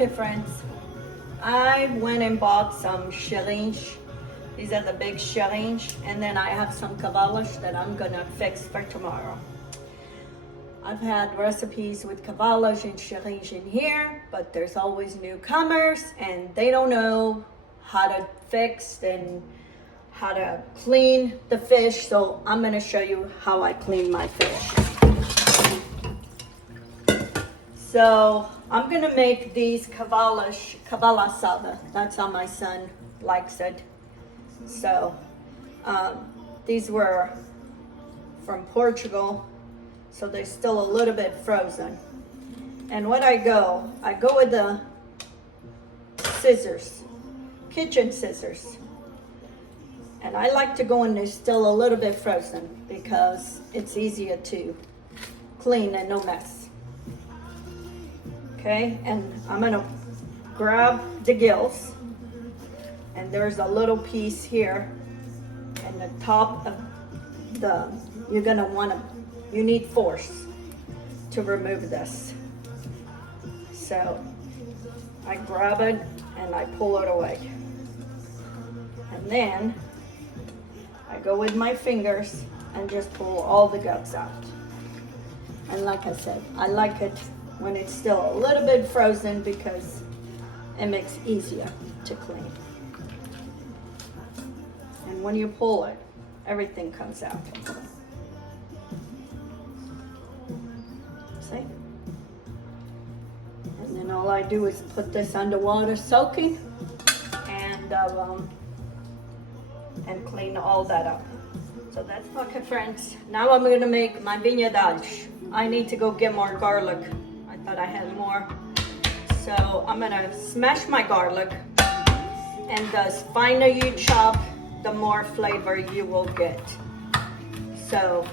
Okay friends, I went and bought some syringe. These are the big syringe, and then I have some CAVALA that I'm gonna fix for tomorrow. I've had recipes with CAVALA and syringe in here, but there's always newcomers and they don't know how to fix and how to clean the fish, so I'm gonna show you how I clean my fish. So I'm gonna make these CAVALA salad. That's how my son likes it. So these were from Portugal, so they're still a little bit frozen. And what I go with the scissors, kitchen scissors. And I like to go in there still a little bit frozen because it's easier to clean and no mess. Okay, and I'm gonna grab the gills, and there's a little piece here and the top of the, you need force to remove this. So I grab it and I pull it away. And then I go with my fingers and just pull all the guts out. And like I said, I like it when it's still a little bit frozen because it makes it easier to clean. And when you pull it, everything comes out. See? And then all I do is put this underwater soaking and clean all that up. So that's okay friends. Now I'm gonna make my vinha. I need to go get more garlic. I thought I had more. So I'm gonna smash my garlic, and the finer you chop, the more flavor you will get. So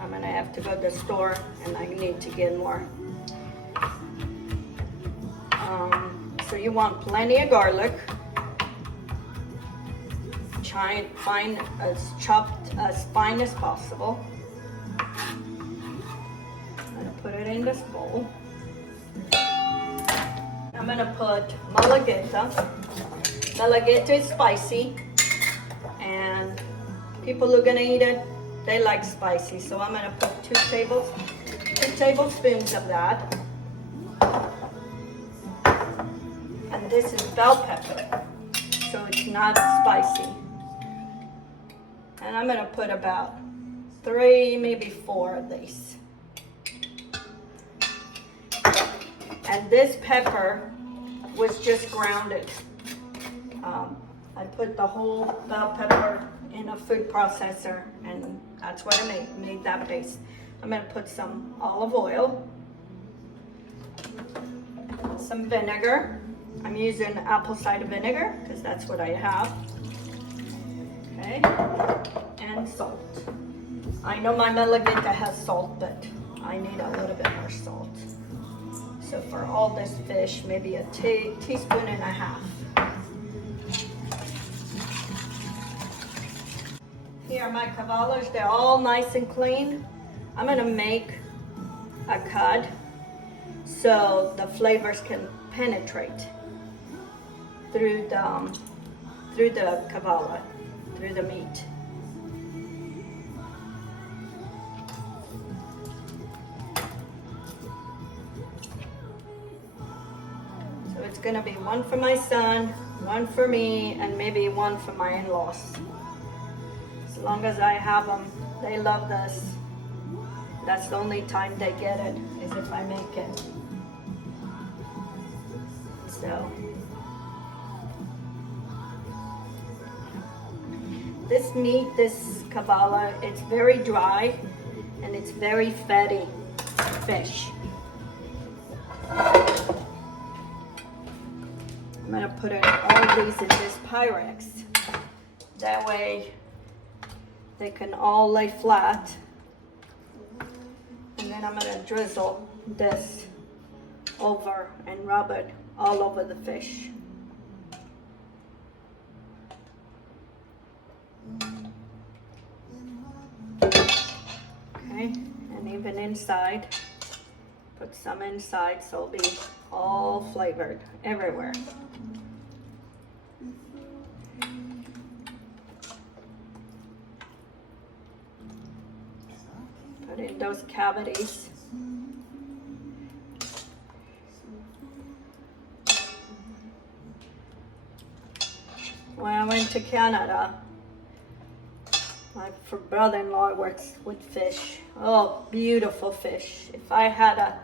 I'm gonna have to go to the store and I need to get more. So you want plenty of garlic. Try and find chopped as fine as possible. I'm gonna put it in this bowl. I'm gonna put malagueta. Malagueta is spicy, and people who are gonna eat it, they like spicy. So I'm gonna put 2 tablespoons of that. And this is bell pepper, so it's not spicy. And I'm gonna put about 3, maybe 4 of these. And this pepper was just grounded. I put the whole bell pepper in a food processor, and that's what I made that paste. I'm gonna put some olive oil, some vinegar. I'm using apple cider vinegar because that's what I have. Okay, and salt. I know my malagueta has salt, but I need a little bit more salt. So for all this fish, maybe a teaspoon and a half. Here are my CAVALA. They're all nice and clean. I'm gonna make a cud so the flavors can penetrate through the CAVALA, through the meat. So it's gonna be 1 for my son, 1 for me, and maybe 1 for my in-laws. As long as I have them, they love this. That's the only time they get it, is if I make it. So this meat, this CAVALA, it's very dry and it's very fatty fish. I'm gonna put all these in this Pyrex. That way they can all lay flat. And then I'm gonna drizzle this over and rub it all over the fish. Okay, and even inside, put some inside so it'll be all flavored everywhere. Put in those cavities. When I went to Canada, my brother-in-law works with fish. Oh, beautiful fish. If I had a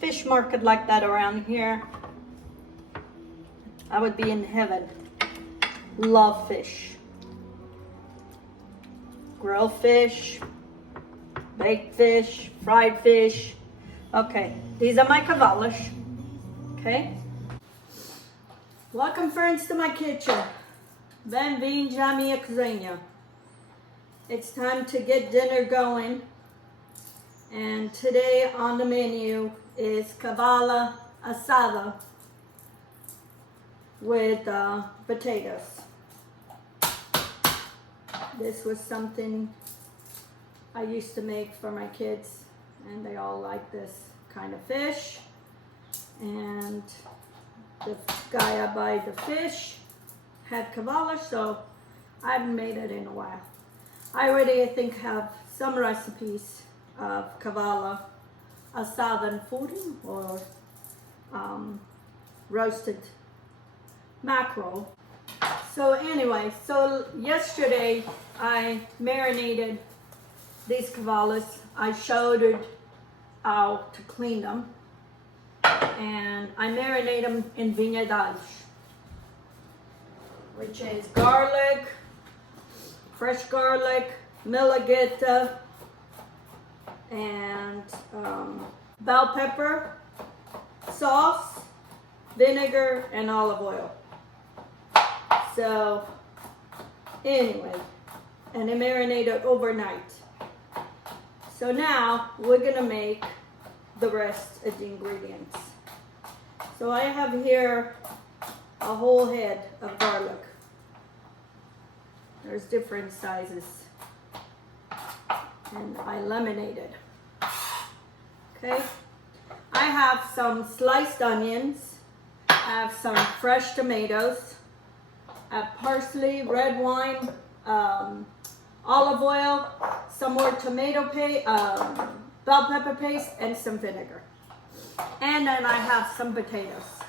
fish market like that around here, I would be in heaven. Love fish. Grilled fish, baked fish, fried fish. Okay, these are my CAVALAs. Okay. Welcome friends to my kitchen. Vinha à minha cozinha. It's time to get dinner going. And today on the menu is CAVALA asada with potatoes. This was something I used to make for my kids, and they all like this kind of fish. And the guy I buy the fish had CAVALA, so I haven't made it in a while. I already, I think, have some recipes of CAVALA asada and pudding, or roasted mackerel. So anyway, so yesterday I marinated these CAVALAs. I showed it how to clean them, and I marinate them in vinegar, which is garlic, fresh garlic, malagueta, and bell pepper, sauce, vinegar, and olive oil. So anyway, and I marinated overnight. So now we're gonna make the rest of the ingredients. So I have here a whole head of garlic. There's different sizes, and I laminated. Okay, I have some sliced onions, I have some fresh tomatoes, I have parsley, red wine, olive oil, some more tomato paste, bell pepper paste, and some vinegar. And then I have some potatoes.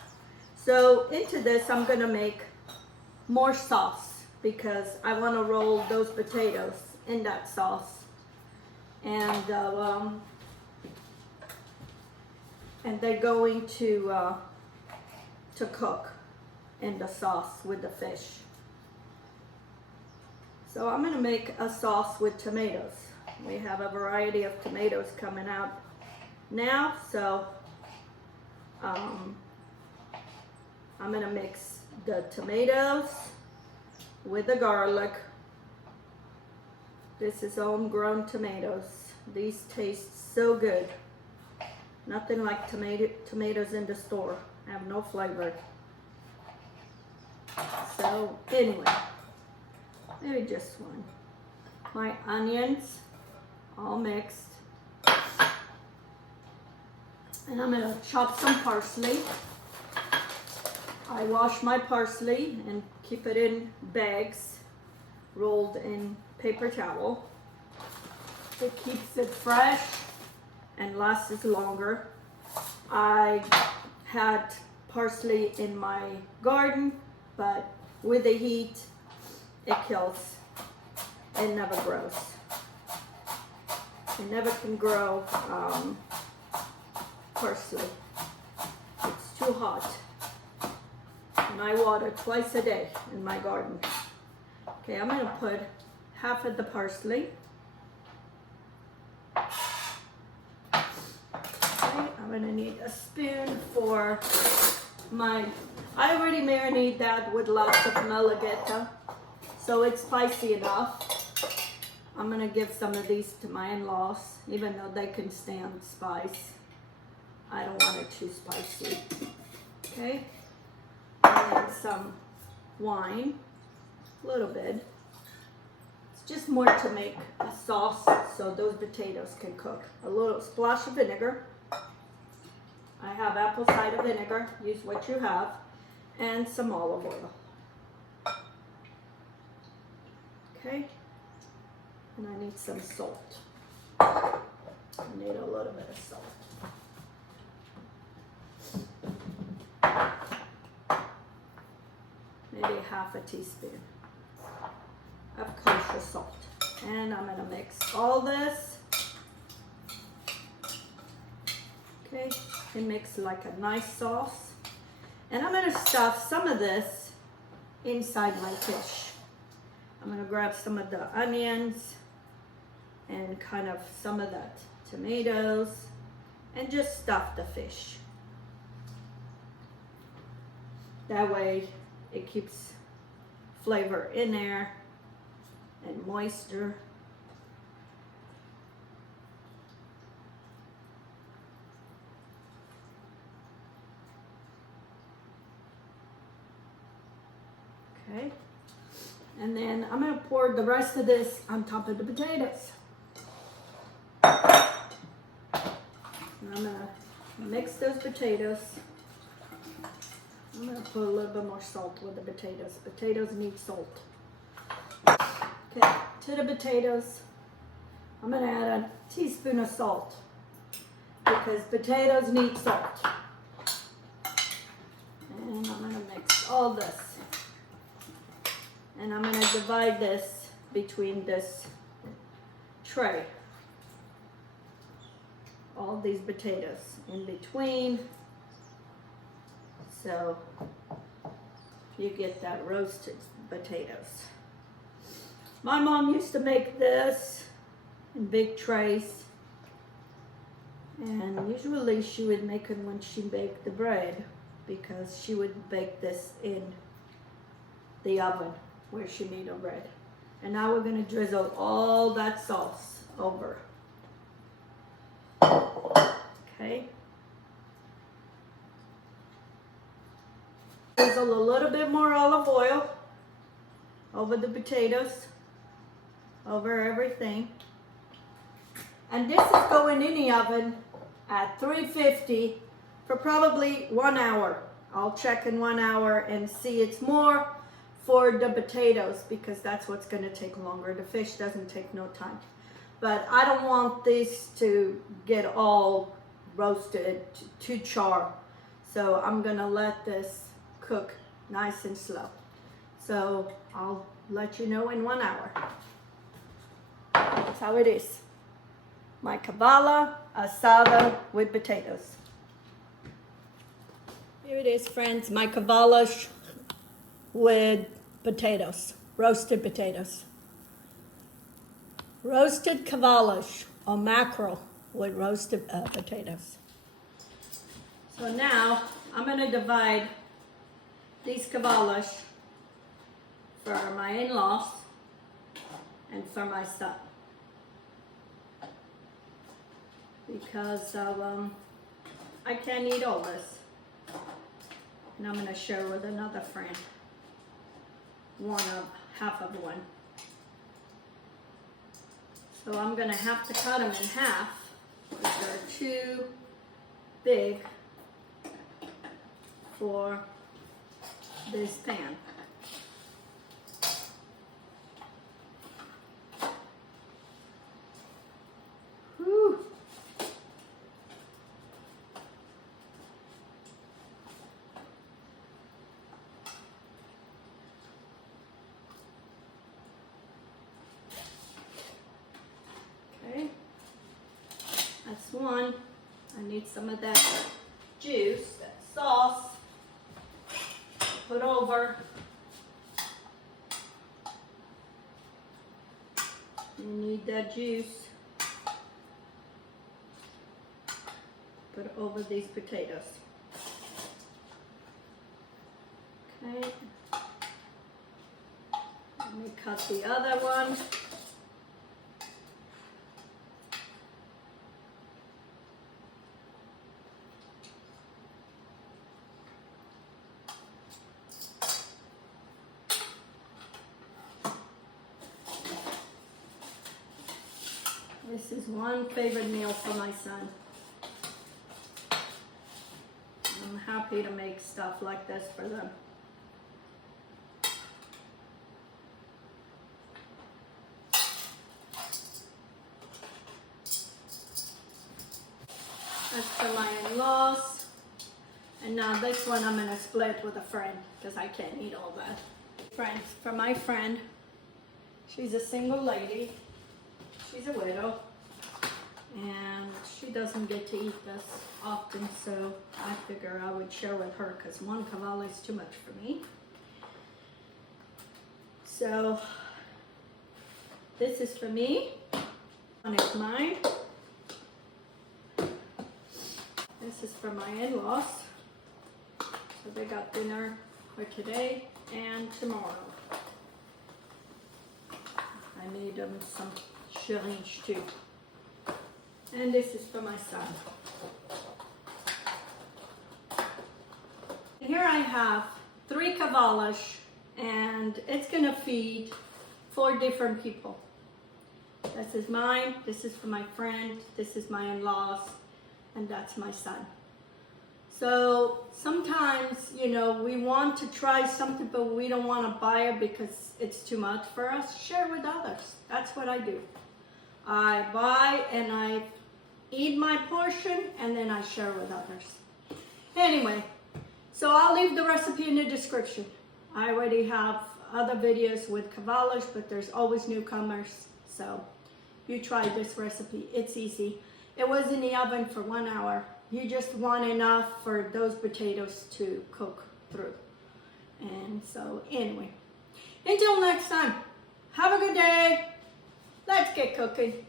So into this I'm gonna make more sauce, because I want to roll those potatoes in that sauce, and they're going to cook in the sauce with the fish. So I'm going to make a sauce with tomatoes. We have a variety of tomatoes coming out now, so I'm going to mix the tomatoes with the garlic. This is homegrown tomatoes. These taste so good. Nothing like tomatoes in the store. Have no flavor. So anyway, maybe just one. My onions all mixed. And I'm gonna chop some parsley. I wash my parsley and keep it in bags rolled in paper towel. It keeps it fresh and lasts longer. I had parsley in my garden, but with the heat it kills. It never grows. You never can grow parsley. It's too hot. And I water twice a day in my garden. Okay, I'm gonna put half of the parsley. Okay, I'm gonna need a spoon for my, I already marinate that with lots of malagueta, so it's spicy enough. I'm gonna give some of these to my in-laws, even though they can stand spice. I don't want it too spicy. Okay, and then some wine, a little bit. It's just more to make a sauce so those potatoes can cook. A little splash of vinegar, I have apple cider vinegar, use what you have, and some olive oil. Okay, and I need some salt. I need a little bit of salt. Maybe half a teaspoon of kosher salt. And I'm gonna mix all this. Okay, and mix like a nice sauce. And I'm gonna stuff some of this inside my fish. I'm gonna grab some of the onions and kind of some of that tomatoes and just stuff the fish. That way it keeps flavor in there and moisture. Okay, and then I'm gonna pour the rest of this on top of the potatoes. And I'm gonna mix those potatoes. I'm gonna put a little bit more salt with the potatoes. Potatoes need salt. Okay, to the potatoes, I'm gonna add a teaspoon of salt because potatoes need salt. And I'm gonna mix all this. And I'm gonna divide this between this tray. All these potatoes in between. So you get that roasted potatoes. My mom used to make this in big trays. And usually she would make it when she baked the bread because she would bake this in the oven where she made her bread. And now we're gonna drizzle all that sauce over. Okay. Drizzle a little bit more olive oil over the potatoes, over everything. And this is going in the oven at 350 for probably 1 hour. I'll check in 1 hour and see. It's more for the potatoes because that's what's going to take longer. The fish doesn't take no time. But I don't want this to get all roasted to char. So I'm going to let this cook nice and slow. So I'll let you know in 1 hour. That's how it is. My CAVALA asada with potatoes. Here it is, friends. My CAVALA with potatoes, roasted potatoes. Roasted CAVALA or mackerel with roasted potatoes. So now I'm going to divide these CAVALA for my in-laws and for my son. Because I can't eat all this. And I'm going to share with another friend. Half of one. So I'm going to have to cut them in half because they're too big for this pan. Whew. Okay, that's one. I need some of that juice, that sauce, put over. You need that juice. Put over these potatoes. Okay. Let me cut the other one. This is one favorite meal for my son. stuff like this for them. That's for my in-laws. And now this one I'm gonna split with a friend because I can't eat all that. Friends, for my friend, she's a single lady. She's a widow. And she doesn't get to eat this often, so I figure I would share with her because one CAVALA is too much for me. So this is for me. One is mine. This is for my in-laws. So they got dinner for today and tomorrow. I made them some challenge too. And this is for my son. Here I have 3 CAVALAs, and it's gonna feed 4 different people. This is mine, this is for my friend, this is my in-laws, and that's my son. So sometimes, you know, we want to try something, but we don't want to buy it because it's too much for us. Share with others. That's what I do. I buy and I eat my portion, and then I share with others. Anyway, so I'll leave the recipe in the description. I already have other videos with CAVALAs, but there's always newcomers. So you try this recipe. It's easy. It was in the oven for 1 hour. You just want enough for those potatoes to cook through. And so anyway, until next time, have a good day. Let's get cooking.